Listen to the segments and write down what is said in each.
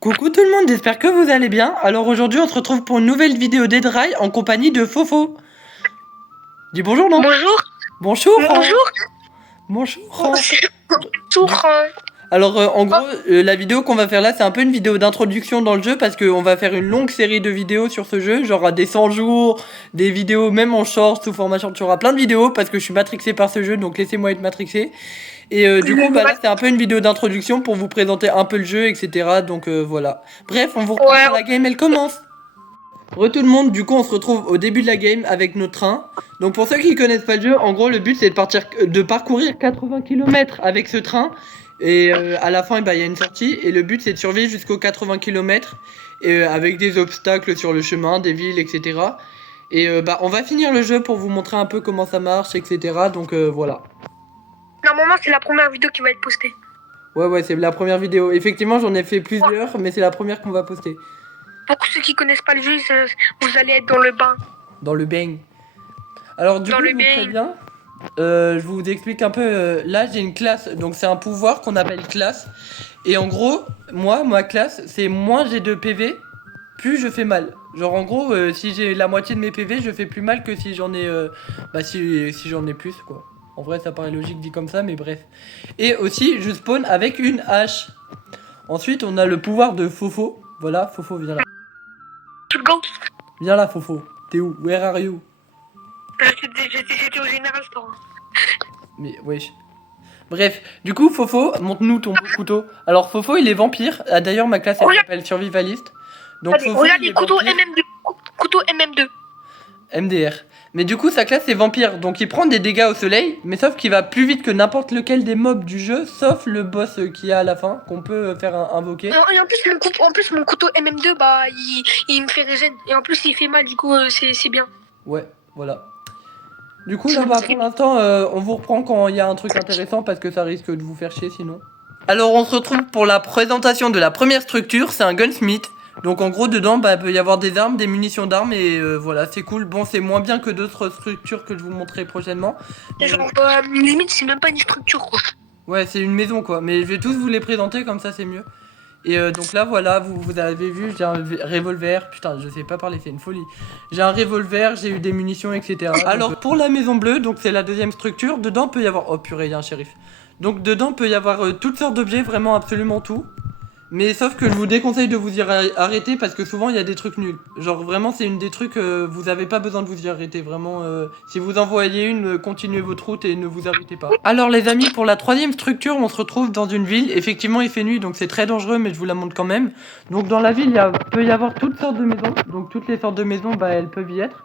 Coucou tout le monde, j'espère que vous allez bien. Alors aujourd'hui on se retrouve pour une nouvelle vidéo Dead Rise en compagnie de Fofo. Dis bonjour non? Bonjour. Bonjour. Bonjour. Bonjour. Bonjour. Alors en gros la vidéo qu'on va faire là c'est un peu une vidéo d'introduction dans le jeu parce qu'on va faire une longue série de vidéos sur ce jeu, genre des 100 jours, des vidéos même en short sous format short, tu auras plein de vidéos parce que je suis matrixé par ce jeu donc laissez-moi être matrixé. Et du coup bah là c'est un peu une vidéo d'introduction pour vous présenter un peu le jeu etc. Donc voilà. Bref on vous reprend quand la game elle commence. Re tout le monde, du coup on se retrouve au début de la game avec notre train. Donc pour ceux qui connaissent pas le jeu, en gros le but c'est de parcourir 80 km avec ce train. Et à la fin il y a une sortie et le but c'est de survivre jusqu'aux 80 km avec des obstacles sur le chemin, des villes etc. Et on va finir le jeu pour vous montrer un peu comment ça marche etc. Donc voilà. Normalement c'est la première vidéo qui va être postée. Ouais c'est la première vidéo. Effectivement j'en ai fait plusieurs mais c'est la première qu'on va poster. Pour ceux qui connaissent pas le jeu, vous allez être dans le bain. Dans le bang. Alors du coup je vous préviens, je vous explique un peu, là j'ai une classe, donc c'est un pouvoir qu'on appelle classe. Et en gros, ma classe, c'est moins j'ai de PV, plus je fais mal. Genre en gros, si j'ai la moitié de mes PV, je fais plus mal que si j'en ai, si j'en ai plus quoi. En vrai ça paraît logique dit comme ça, mais bref. Et aussi je spawn avec une hache. Ensuite on a le pouvoir de Fofo. Voilà, Fofo viens là. Go. Viens là Fofo, t'es où? Where are you? J'étais au Général Store. Mais wesh. Bref, du coup Fofo, montre-nous ton beau couteau. Alors Fofo il est vampire. Ah, d'ailleurs ma classe elle s'appelle survivaliste. Donc allez, Fofo regarde il les est couteaux vampire. MM2. Couteau MM2. MDR. Mais du coup sa classe est vampire. Donc il prend des dégâts au soleil. Mais sauf qu'il va plus vite que n'importe lequel des mobs du jeu. Sauf le boss qu'il y a à la fin. Qu'on peut faire invoquer. Et en plus mon couteau MM2 il me fait régène. Et en plus il fait mal du coup c'est bien. Ouais, voilà. Du coup là pour l'instant on vous reprend quand il y a un truc intéressant parce que ça risque de vous faire chier sinon. Alors on se retrouve pour la présentation de la première structure, c'est un gunsmith. Donc en gros dedans il peut y avoir des armes, des munitions d'armes et voilà c'est cool. Bon c'est moins bien que d'autres structures que je vous montrerai prochainement. Genre limite c'est même pas une structure quoi. Ouais c'est une maison quoi, mais je vais tous vous les présenter comme ça c'est mieux. Et donc là voilà, vous avez vu, j'ai un revolver, putain je sais pas parler, c'est une folie. J'ai un revolver, j'ai eu des munitions etc. Alors pour la maison bleue, donc c'est la deuxième structure, dedans peut y avoir, oh purée il y a un shérif. Donc dedans peut y avoir toutes sortes d'objets, vraiment absolument tout. Mais sauf que je vous déconseille de vous y arrêter parce que souvent il y a des trucs nuls. Genre vraiment c'est une des trucs, vous avez pas besoin de vous y arrêter. Vraiment, si vous en voyez une, continuez votre route et ne vous arrêtez pas. Alors les amis, pour la troisième structure, on se retrouve dans une ville. Effectivement il fait nuit donc c'est très dangereux mais je vous la montre quand même. Donc dans la ville peut y avoir toutes sortes de maisons. Donc toutes les sortes de maisons elles peuvent y être.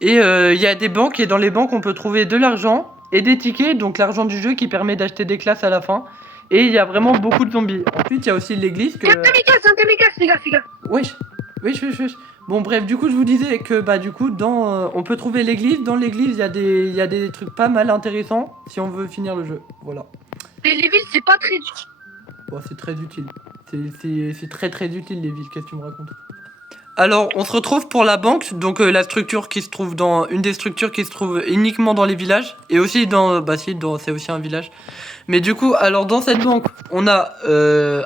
Et il y a des banques et dans les banques on peut trouver de l'argent et des tickets. Donc l'argent du jeu qui permet d'acheter des classes à la fin. Et il y a vraiment beaucoup de zombies. Ensuite, il y a aussi l'église que... C'est un kamikaze, les gars. Wesh. Bon, bref, du coup, je vous disais que, du coup, on peut trouver l'église. Dans l'église, il y a des trucs pas mal intéressants si on veut finir le jeu. Voilà. Les villes, c'est pas très utile. Bon, c'est très utile. C'est très très utile, les villes. Qu'est-ce que tu me racontes? Alors, on se retrouve pour la banque, donc la structure qui se trouve dans... Une des structures qui se trouve uniquement dans les villages. Et aussi dans... c'est aussi un village. Mais du coup, alors dans cette banque, on a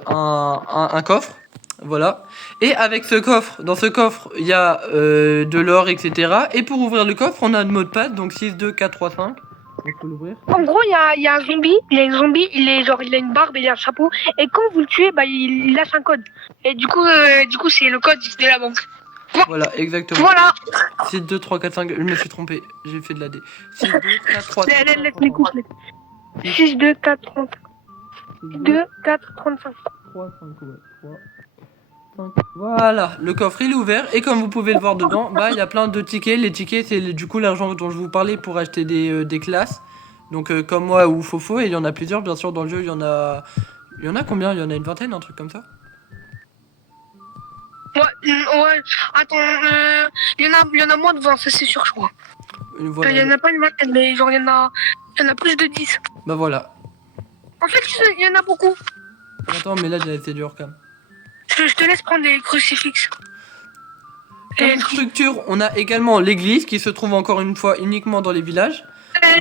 un coffre. Voilà. Et avec ce coffre, dans ce coffre, il y a de l'or, etc. Et pour ouvrir le coffre, on a un mot de passe, donc 62435. Il faut l'ouvrir. En gros, il y a un zombie. Il y a un zombie, il a une barbe et il a un chapeau. Et quand vous le tuez, il lâche un code. Et du coup c'est le code de la banque. Voilà, exactement. Voilà. 6, 2, 3, 4, 5. Je me suis trompé. J'ai fait de la D. 6, 2, 4, 3, 5. Laisse-les coucher. 6, 2, 4, 30. 2, 4, 35. 3, 5, ouais. 3, 5. Voilà, le coffre il est ouvert. Et comme vous pouvez le voir dedans, il y a plein de tickets. Les tickets, c'est du coup l'argent dont je vous parlais pour acheter des classes. Donc comme moi ou Fofo. Et il y en a plusieurs, bien sûr, dans le jeu. Il y en a combien? Il y en a une vingtaine, un truc comme ça. Ouais, attends, il y en a moins de 20, ça c'est sûr, je crois. Voilà. Il y en a pas une vingtaine, mais genre il y en a plus de 10. Bah voilà. En fait, il y en a beaucoup. Attends, mais là c'est dur quand même. Je te laisse prendre des crucifixes. Comme structure, on a également l'église qui se trouve encore une fois uniquement dans les villages.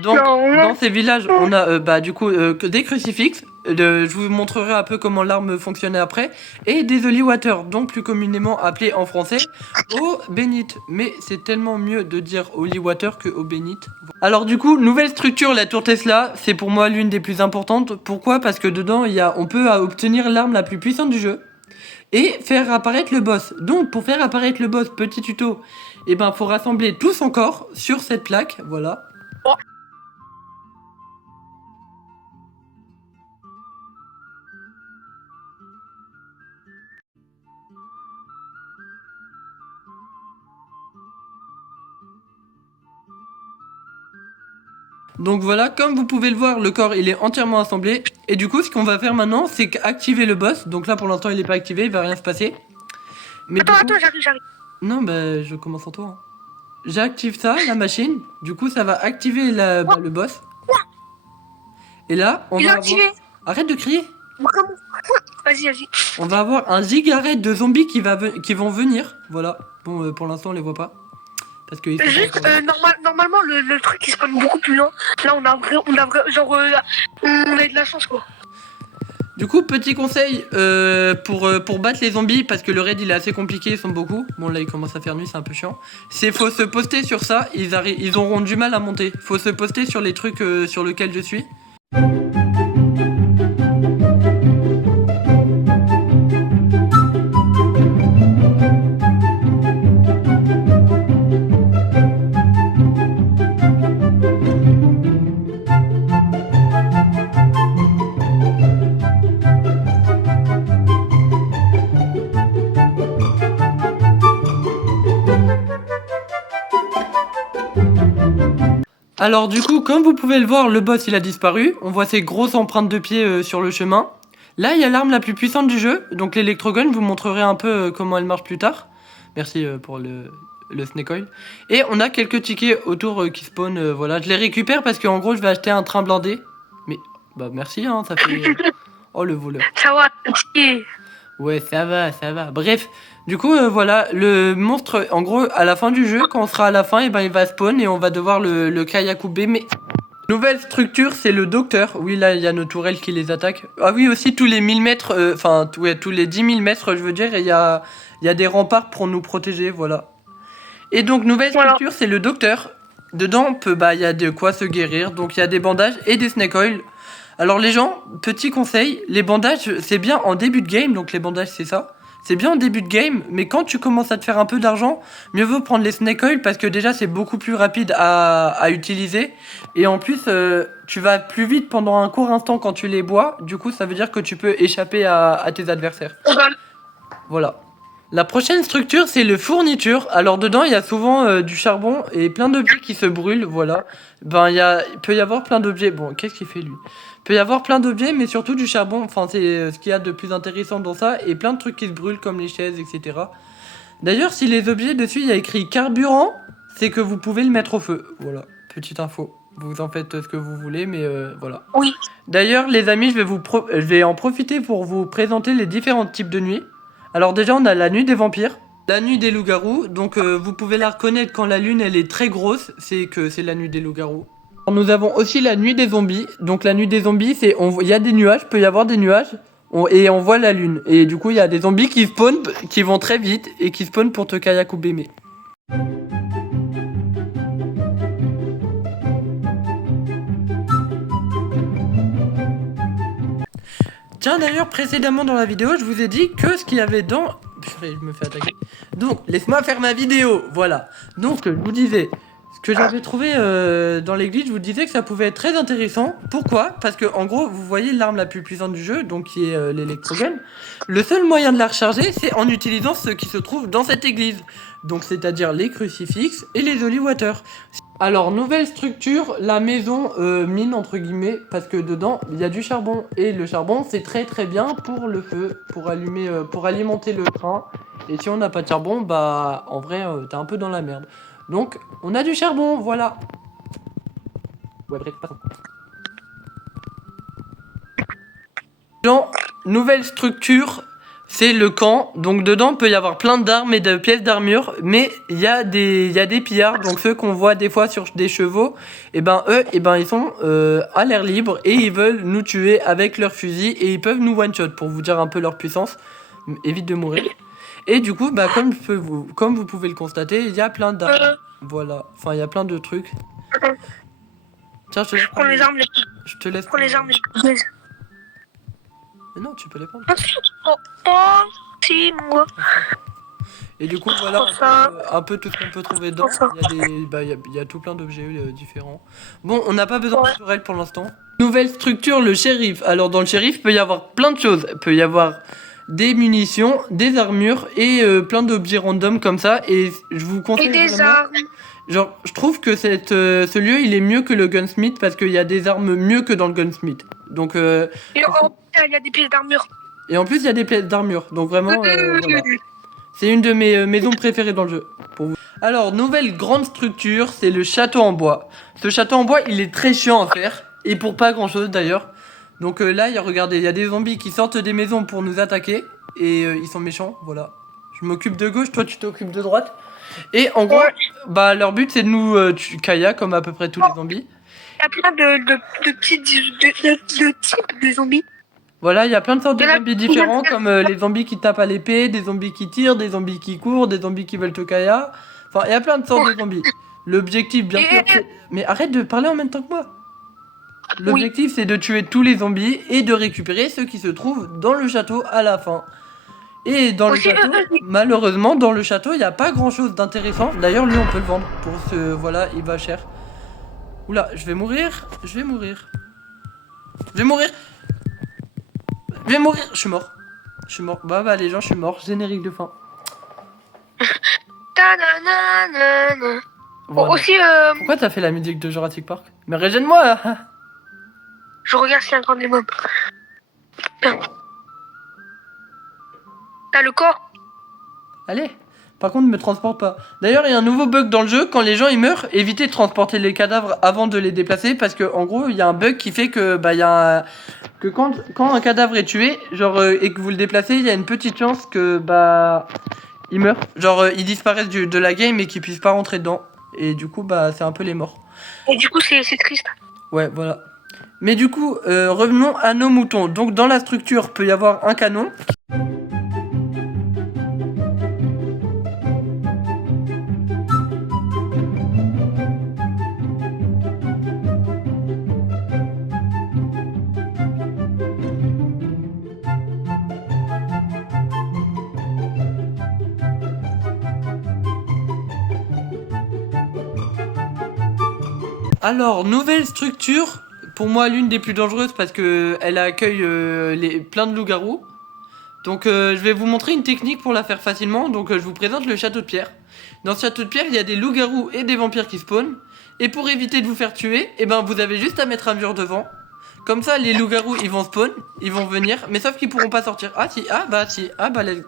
Donc, dans ces villages, on a du coup que des crucifixes. je vous montrerai un peu comment l'arme fonctionnait après. Et des Holy Water, donc plus communément appelés en français eau bénite. Mais c'est tellement mieux de dire Holy Water que eau bénite. Alors du coup, nouvelle structure, la tour Tesla, c'est pour moi l'une des plus importantes. Pourquoi? Parce que dedans, on peut obtenir l'arme la plus puissante du jeu et faire apparaître le boss. Donc pour faire apparaître le boss, petit tuto, et ben faut rassembler tout son corps sur cette plaque, voilà. Donc voilà, comme vous pouvez le voir, le corps il est entièrement assemblé. Et du coup, ce qu'on va faire maintenant, c'est activer le boss. Donc là, pour l'instant, il est pas activé, il va rien se passer. Mais Attends, du coup... j'arrive. Non, bah je commence en toi. Hein. J'active ça, la machine. Du coup, ça va activer le boss. Et là, on Il va est activé. Arrête de crier. Vas-y. On va avoir un giga-raid de zombies qui vont venir. Voilà. Bon, pour l'instant, on les voit pas. Parce que Juste, normalement, le truc il spawn beaucoup plus lent. Là, on a de la chance, quoi. Du coup, petit conseil pour battre les zombies, parce que le raid il est assez compliqué, ils sont beaucoup. Bon, là il commence à faire nuit, c'est un peu chiant. Faut se poster sur ça, ils auront du mal à monter. Faut se poster sur les trucs sur lesquels je suis. Alors du coup, comme vous pouvez le voir, le boss il a disparu. On voit ses grosses empreintes de pied sur le chemin. Là, il y a l'arme la plus puissante du jeu. Donc l'électrogun, je vous montrerai un peu comment elle marche plus tard. Merci pour le snake oil. Et on a quelques tickets autour qui spawnent. Voilà, je les récupère parce qu'en gros, je vais acheter un train blindé. Mais, bah merci, hein, ça fait... Oh, le voleur. Ça va, ticket. Ouais, ça va. Bref, du coup, voilà, le monstre, en gros, à la fin du jeu, quand on sera à la fin, et ben il va spawn et on va devoir le kayakuber. Mais nouvelle structure, c'est le docteur. Oui, là, il y a nos tourelles qui les attaquent. Ah oui, aussi, tous les 1000 mètres, tous les 10 000 mètres, je veux dire, il y a des remparts pour nous protéger, voilà. Et donc, nouvelle structure, c'est le docteur. Dedans, il y a de quoi se guérir. Donc, il y a des bandages et des snake oil. Alors les gens, petit conseil, les bandages c'est bien en début de game, donc les bandages c'est ça. C'est bien en début de game, mais quand tu commences à te faire un peu d'argent, mieux vaut prendre les snake oil parce que déjà c'est beaucoup plus rapide à utiliser. Et en plus, tu vas plus vite pendant un court instant quand tu les bois, du coup ça veut dire que tu peux échapper à tes adversaires. Voilà. La prochaine structure c'est le fourniture. Alors dedans il y a souvent du charbon et plein d'objets qui se brûlent, voilà. Il peut y avoir plein d'objets, bon qu'est-ce qu'il fait lui? Il peut y avoir plein d'objets, mais surtout du charbon. Enfin, c'est ce qu'il y a de plus intéressant dans ça. Et plein de trucs qui se brûlent, comme les chaises, etc. D'ailleurs, si les objets dessus, il y a écrit carburant, c'est que vous pouvez le mettre au feu. Voilà, petite info. Vous en faites ce que vous voulez, mais voilà. Oui. D'ailleurs, les amis, je vais en profiter pour vous présenter les différents types de nuits. Alors déjà, on a la nuit des vampires. La nuit des loups-garous. Donc, vous pouvez la reconnaître quand la lune, elle est très grosse. C'est que c'est la nuit des loups-garous. Nous avons aussi la nuit des zombies. Donc la nuit des zombies, il y a des nuages, peut y avoir des nuages, et on voit la lune. Et du coup, il y a des zombies qui spawnent, qui vont très vite, et qui spawnent pour te kayakuber. Tiens, d'ailleurs, précédemment dans la vidéo, je vous ai dit que ce qu'il y avait dans... Purée, je me fais attaquer. Donc, laisse-moi faire ma vidéo, voilà. Donc, je vous disais... Ce que j'avais trouvé dans l'église, je vous disais que ça pouvait être très intéressant. Pourquoi? Parce que en gros, vous voyez l'arme la plus puissante du jeu, donc qui est l'électrogun. Le seul moyen de la recharger, c'est en utilisant ce qui se trouve dans cette église. Donc c'est-à-dire les crucifixes et les holy water. Alors, nouvelle structure, la maison mine entre guillemets, parce que dedans, il y a du charbon. Et le charbon, c'est très très bien pour le feu, pour alimenter le train. Et si on n'a pas de charbon, bah en vrai, t'es un peu dans la merde. Donc, on a du charbon, voilà. Ouais, bref, passons. Nouvelle structure, c'est le camp. Donc dedans il peut y avoir plein d'armes et de pièces d'armure, mais il y a des pillards, donc ceux qu'on voit des fois sur des chevaux, et ben eux, et ben ils sont à l'air libre et ils veulent nous tuer avec leurs fusils et ils peuvent nous one shot pour vous dire un peu leur puissance. Évite de mourir. Et du coup, bah comme vous pouvez le constater, il y a plein d'armes. Voilà, enfin il y a plein de trucs. Tiens, je te laisse Prends les armes, Je te laisse prends les armes. Mais non, tu peux les prendre. Oh, si, moi. Et du coup, voilà Enfin. un peu tout ce qu'on peut trouver dedans. Enfin. Il y a tout plein d'objets différents. Bon, on n'a pas besoin de naturel pour l'instant. Nouvelle structure, le shérif. Alors, dans le shérif, il peut y avoir plein de choses. Il peut y avoir des munitions, des armures et plein d'objets random comme ça. Et je vous conseille Et des vraiment... armes. Genre, je trouve que ce lieu, il est mieux que le gunsmith parce qu'il y a des armes mieux que dans le gunsmith. Donc, Et en plus, il y a des pièces d'armure. et en plus, il y a des pièces d'armure. Donc vraiment, voilà. C'est une de mes maisons préférées dans le jeu. Pour vous. Alors, nouvelle grande structure, c'est le château en bois. Ce château en bois, il est très chiant à faire. Et pour pas grand chose d'ailleurs. Donc là, regardez, il y a des zombies qui sortent des maisons pour nous attaquer. Et ils sont méchants, voilà. Je m'occupe de gauche, toi tu t'occupes de droite. Et en gros, bah leur but c'est de nous tuer Kaya, comme à peu près tous les zombies. Il y a plein de petits de types de zombies. Voilà, il y a plein de sortes de zombies différents, comme les zombies qui tapent à l'épée, des zombies qui tirent, des zombies qui courent, des zombies qui veulent te Kaya. Enfin, il y a plein de sortes de zombies. L'objectif, bien sûr, c'est... Mais arrête de parler en même temps que moi. L'objectif, c'est de tuer tous les zombies et de récupérer ceux qui se trouvent dans le château à la fin. Et dans le château, malheureusement, dans le château, il n'y a pas grand-chose d'intéressant. D'ailleurs, lui, on peut le vendre pour ce... Voilà, il va cher. Oula, je vais mourir. Je vais mourir. Je vais mourir. Je vais mourir. Je suis mort. Je suis mort. Bah, les gens, je suis mort. Générique de fin. Voilà. Aussi, pourquoi t'as fait la musique de Jurassic Park? Mais régène-moi là. Je regarde si y a un grand des mobs. T'as le corps? Allez. Par contre, ne me transporte pas. D'ailleurs, il y a un nouveau bug dans le jeu. Quand les gens ils meurent, évitez de transporter les cadavres avant de les déplacer. Parce que, en gros, il y a un bug qui fait que, bah, il y a un... que quand un cadavre est tué, genre, et que vous le déplacez, il y a une petite chance que, bah, il meurt. Genre, ils disparaissent de la game et qu'ils puissent pas rentrer dedans. Et du coup, bah, c'est un peu les morts. Et du coup, c'est triste. Ouais, voilà. Mais du coup, revenons à nos moutons. Donc, dans la structure, peut y avoir un canon. Alors, nouvelle structure, pour moi l'une des plus dangereuses parce que elle accueille plein de loups-garous. Donc je vais vous montrer une technique pour la faire facilement. Donc je vous présente le château de pierre. Dans ce château de pierre, il y a des loups-garous et des vampires qui spawnent. Et pour éviter de vous faire tuer, eh ben, vous avez juste à mettre un mur devant. Comme ça, les loups-garous, ils vont spawn, ils vont venir, mais sauf qu'ils pourront pas sortir. Ah si,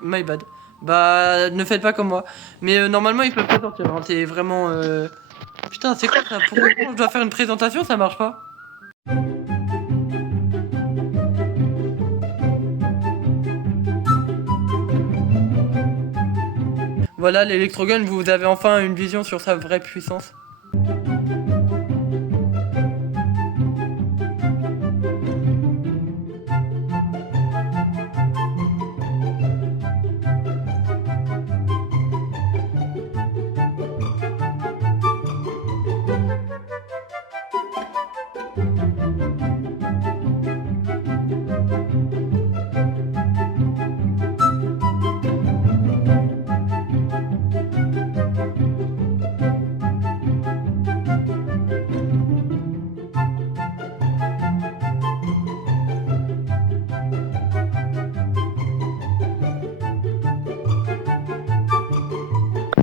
my bad. Bah, ne faites pas comme moi. Mais normalement, ils peuvent pas sortir, hein. C'est vraiment... Putain, c'est quoi ça? Pourquoi je dois faire une présentation, ça marche pas? Voilà, l'électrogun, vous avez enfin une vision sur sa vraie puissance.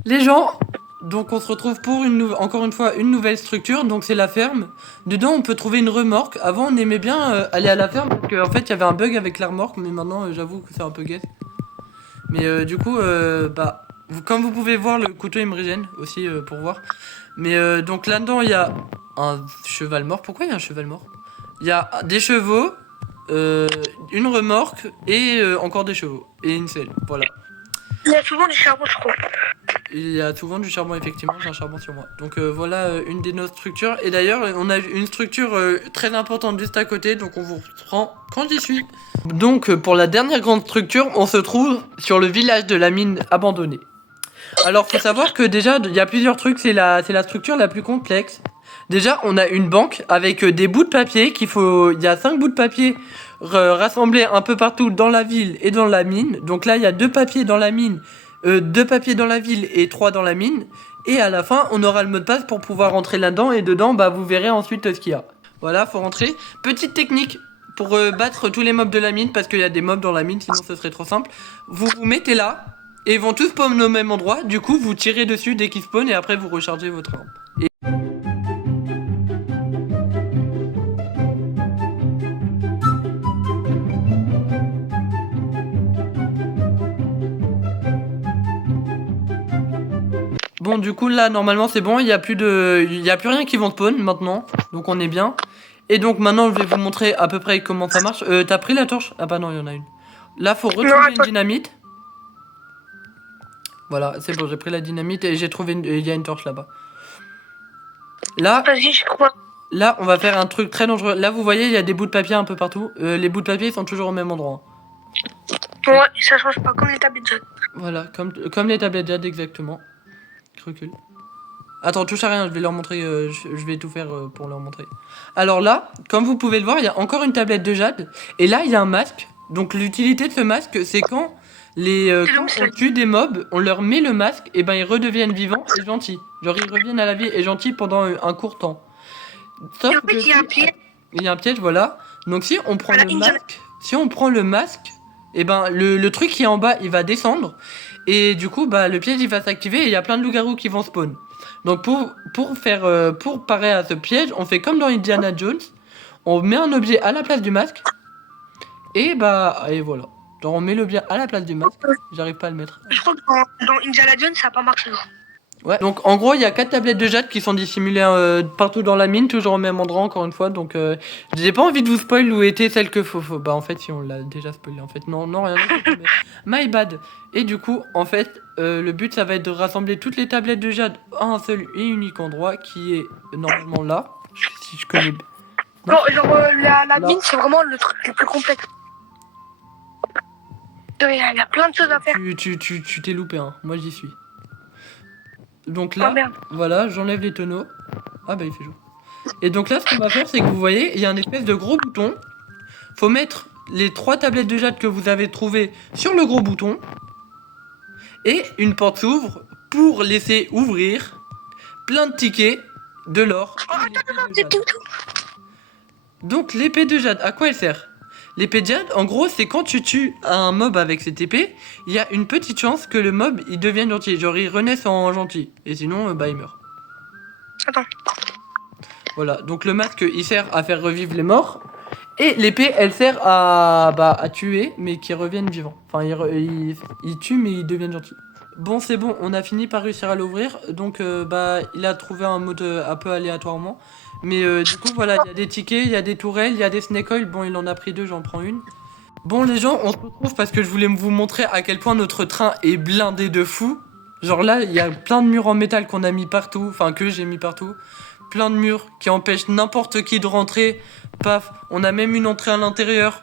Les gens, donc on se retrouve pour encore une fois une nouvelle structure, donc c'est la ferme. Dedans on peut trouver une remorque. Avant on aimait bien aller à la ferme parce qu'en fait il y avait un bug avec la remorque, mais maintenant j'avoue que c'est un peu guette. Mais du coup, bah, comme vous pouvez voir, le couteau il me régène aussi pour voir. Mais donc là-dedans il y a un cheval mort. Pourquoi il y a un cheval mort? Il y a des chevaux, une remorque et encore des chevaux. Et une selle, voilà. Il y a souvent du charbon, je crois. Il y a souvent du charbon, effectivement, j'ai un charbon sur moi. Donc voilà une des nos structures. Et d'ailleurs, on a une structure très importante juste à côté, donc on vous reprend quand j'y suis. Donc pour la dernière grande structure, on se trouve sur le village de la mine abandonnée. Alors faut savoir que déjà, il y a plusieurs trucs, c'est la structure la plus complexe. Déjà, on a une banque avec des bouts de papier il y a 5 bouts de papier rassemblés un peu partout dans la ville et dans la mine. Donc là, il y a 2 papiers dans la mine, 2 papiers dans la ville et 3 dans la mine. Et à la fin, on aura le mot de passe pour pouvoir rentrer là-dedans. Et dedans, bah, vous verrez ensuite ce qu'il y a. Voilà, faut rentrer. Petite technique pour battre tous les mobs de la mine, parce qu'il y a des mobs dans la mine, sinon ce serait trop simple. Vous vous mettez là, et ils vont tous spawn au même endroit. Du coup, vous tirez dessus dès qu'ils spawnent, et après vous rechargez votre arme. Bon, du coup, là, normalement, c'est bon. Il y a plus rien qui vont spawn maintenant. Donc, on est bien. Et donc, maintenant, je vais vous montrer à peu près comment ça marche. T'as pris la torche? Ah bah non, il y en a une. Là, faut retrouver une dynamite. Voilà, c'est bon, j'ai pris la dynamite et j'ai trouvé il y a une torche là-bas. Là, Vas-y, je crois. là, on va faire un truc très dangereux. Là, vous voyez, il y a des bouts de papier un peu partout. Les bouts de papier, ils sont toujours au même endroit. Ouais, ça change pas, comme les tablettes jaunes. Voilà, comme les tablettes jade, exactement. Recule. Attends, touche à rien, je vais leur montrer, je vais tout faire pour leur montrer. Alors là, comme vous pouvez le voir, il y a encore une tablette de jade. Et là, il y a un masque. Donc l'utilité de ce masque, c'est quand quand on tue des mobs, on leur met le masque, et ben ils redeviennent vivants et gentils. Genre ils reviennent à la vie et gentils pendant un court temps. Sauf Et en fait, que il y a un piège. il y a un piège, voilà. Donc si on prend Voilà, le masque, et ben le truc qui est en bas, il va descendre. Et du coup, bah le piège il va s'activer et il y a plein de loups-garous qui vont spawn. Donc pour parer à ce piège, on fait comme dans Indiana Jones, on met un objet à la place du masque. Et voilà. Genre on met l'objet à la place du masque. J'arrive pas à le mettre. Je crois que dans Indiana Jones, ça a pas marché. Ouais. Donc en gros, il y a 4 tablettes de jade qui sont dissimulées partout dans la mine, toujours au même endroit encore une fois. Donc j'ai pas envie de vous spoil où était celle que faut. Bah en fait, si on l'a déjà spoilé en fait. Non, rien. My bad. Et du coup, en fait, le but ça va être de rassembler toutes les tablettes de jade à un seul et unique endroit qui est normalement là. Si je connais. Non, genre la mine, c'est vraiment le truc le plus complexe. Il y a plein de choses à faire. Tu t'es loupé, hein. Moi j'y suis. Donc là, merde. voilà, j'enlève les tonneaux. Ah bah il fait jour. Et donc là, ce qu'on va faire, c'est que vous voyez, il y a un espèce de gros bouton. Faut mettre les 3 tablettes de jade que vous avez trouvées sur le gros bouton. Et une porte s'ouvre pour laisser ouvrir plein de tickets, de l'or. Donc l'épée de jade, à quoi elle sert? L'épée de jade, en gros, c'est quand tu tues un mob avec cette épée, il y a une petite chance que le mob il devienne gentil. Genre il renaisse en gentil. Et sinon, il meurt. Attends. Voilà, donc le masque il sert à faire revivre les morts. Et l'épée elle sert à tuer mais qui reviennent vivants. Enfin, ils tuent mais ils deviennent gentils. Bon, c'est bon, on a fini par réussir à l'ouvrir. Donc, il a trouvé un mode un peu aléatoirement. Mais du coup, voilà, il y a des tickets, il y a des tourelles, il y a des snake oil. Bon, il en a pris 2, j'en prends une. Bon, les gens, on se retrouve parce que je voulais vous montrer à quel point notre train est blindé de fou. Genre là, il y a plein de murs en métal qu'on a mis partout. Enfin, que j'ai mis partout. Plein de murs qui empêchent n'importe qui de rentrer. Paf, on a même une entrée à l'intérieur.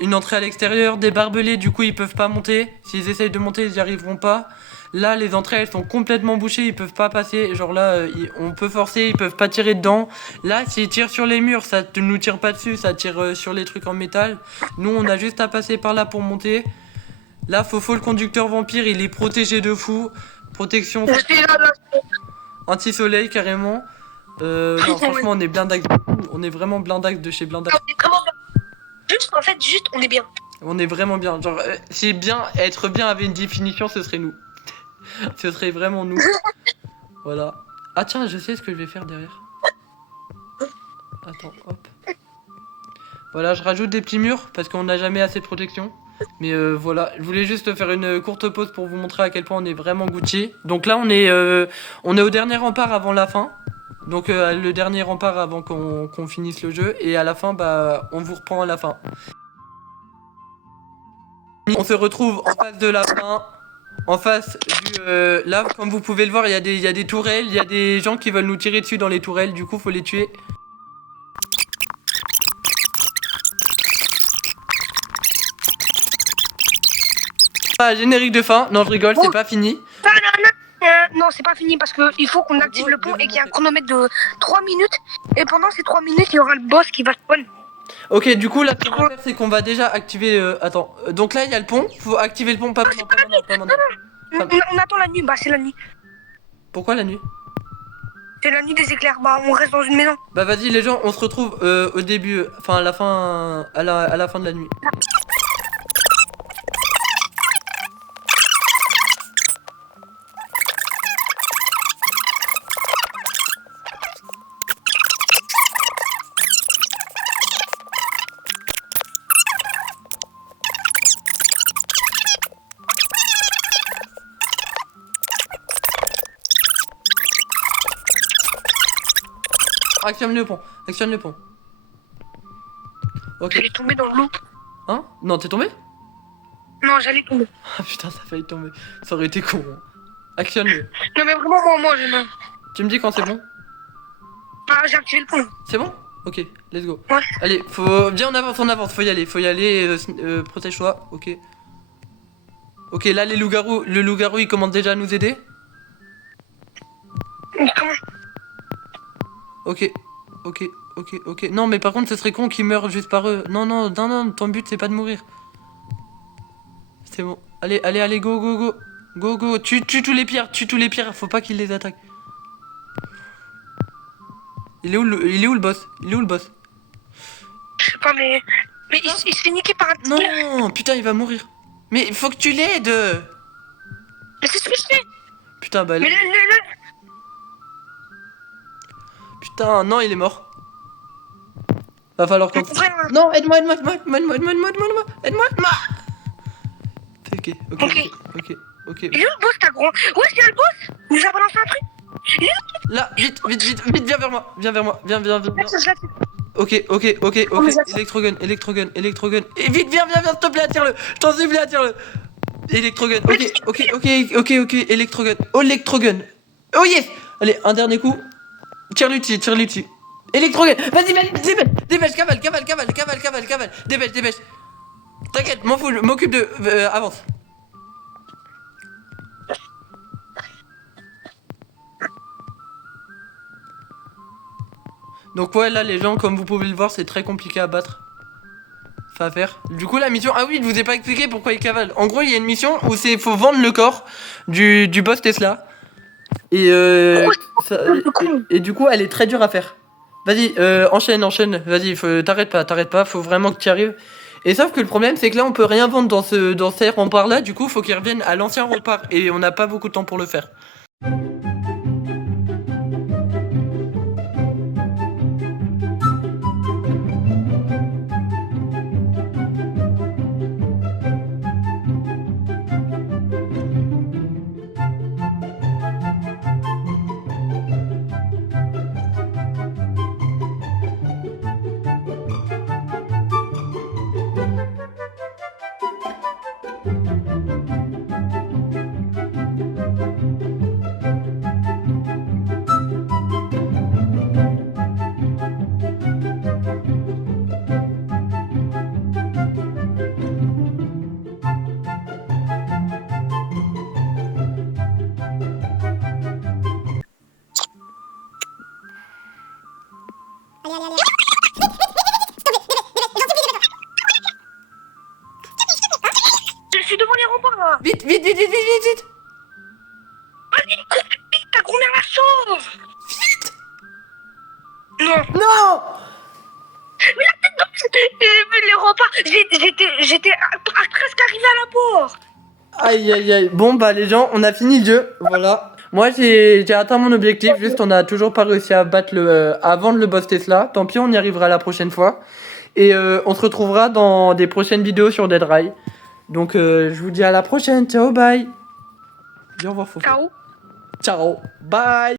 Une entrée à l'extérieur, des barbelés, du coup ils peuvent pas monter. S'ils essayent de monter, ils y arriveront pas. Là, les entrées elles sont complètement bouchées, ils peuvent pas passer. Genre là, on peut forcer, ils peuvent pas tirer dedans. Là, s'ils tirent sur les murs, ça ne nous tire pas dessus, ça tire sur les trucs en métal. Nous, on a juste à passer par là pour monter. Là, Fofo, le conducteur vampire, il est protégé de fou. Protection anti-soleil carrément. Non, franchement, on est blindax. On est vraiment blindax de chez blindax. Juste, on est bien. On est vraiment bien. Genre, si être bien avait une définition, ce serait nous. Ce serait vraiment nous. Voilà. Ah tiens, je sais ce que je vais faire derrière. Attends, hop. Voilà, je rajoute des petits murs parce qu'on n'a jamais assez de protection. Mais voilà, je voulais juste faire une courte pause pour vous montrer à quel point on est vraiment Gucci. Donc là, on est au dernier rempart avant la fin. Donc le dernier rempart avant qu'on finisse le jeu. Et à la fin, bah, on vous reprend à la fin. On se retrouve en face de la fin. En face du... là, comme vous pouvez le voir, il y a des tourelles. Il y a des gens qui veulent nous tirer dessus dans les tourelles. Du coup, faut les tuer. Ah, générique de fin. Non, je rigole, c'est pas fini. Non, c'est pas fini parce qu'il faut qu'on active le pont et qu'il y a un chronomètre de 3 minutes. Et pendant ces 3 minutes, il y aura le boss qui va spawn. Ok, du coup, là, ce qu'on va faire, c'est qu'on va déjà activer... attends, donc là, il y a le pont. Faut activer le pont, pas maintenant, pas maintenant. On attend la nuit, bah c'est la nuit. Pourquoi la nuit? C'est la nuit des éclairs, bah on reste dans une maison. Bah vas-y les gens, on se retrouve au début, enfin à la fin, à la fin de la nuit. Actionne le pont, actionne le pont. Ok. J'allais tomber dans l'eau. Hein? Non, t'es tombé? Non, j'allais tomber. Ah putain, ça a failli tomber. Ça aurait été con. Hein. Actionne-le. Non mais vraiment, moi je me... Tu me dis quand c'est bon? Ah, j'ai activé le pont. C'est bon? Ok, let's go. Ouais. Allez, faut... Viens, on avance, faut y aller, protège-toi, ok. Ok, là les loups-garous, le loup-garou il commence déjà à nous aider. Comment? Ok, ok. Non, mais par contre, ce serait con qu'ils meurent juste par eux. Non, ton but c'est pas de mourir. C'est bon. Allez, go. Go. Tue tous les pierres, faut pas qu'ils les attaquent. Il est où le boss? Je sais pas, mais il se fait niquer par un tigre. Non, putain, il va mourir. Mais faut que tu l'aides. Mais c'est ce que je fais. Putain, bah... Mais Putain, non, il est mort. Va falloir qu'on... frère, Non, aide-moi. Aide-moi. Ok. il est où le boss, t'as gros? Ouais, c'est le boss. Il nous a balancé un truc. Là, vite, viens vers moi. Viens. Ok. Electrogun. Et vite, viens, s'il te plaît, attire-le. Je t'en supplie, attire-le. Electrogun. Ok. Electrogun. Oh yes. Allez, un dernier coup. Tire-lui dessus. Electrogun. Vas-y, dépêche. Cavale. Dépêche. T'inquiète, m'en fous, je m'occupe de... avance. Donc ouais, là les gens, comme vous pouvez le voir, c'est très compliqué à battre. Enfin à faire. Du coup la mission... Ah oui, je vous ai pas expliqué pourquoi il cavale. En gros, il y a une mission où c'est faut vendre le corps du boss Tesla. Et du coup, elle est très dure à faire. Vas-y, enchaîne. Vas-y, t'arrêtes pas, faut vraiment que tu y arrives. Et sauf que le problème, c'est que là, on peut rien vendre dans ces remparts là. Du coup, faut qu'ils reviennent à l'ancien rempart. Et on n'a pas beaucoup de temps pour le faire. Je suis devant les remparts là. Vite. Vas-y, coupe vite, ta grand-mère la sauve. Vite. Non. Mais la tête dans les remparts, j'étais presque arrivé à la porte. Aïe. Bon bah les gens, on a fini le jeu, voilà. Moi j'ai atteint mon objectif, juste on a toujours pas réussi à battre à vendre le boss Tesla. Tant pis, on y arrivera la prochaine fois. Et on se retrouvera dans des prochaines vidéos sur Dead Rise. Donc je vous dis à la prochaine, ciao, bye. Dis au revoir, Fofo. Ciao. Ciao, bye.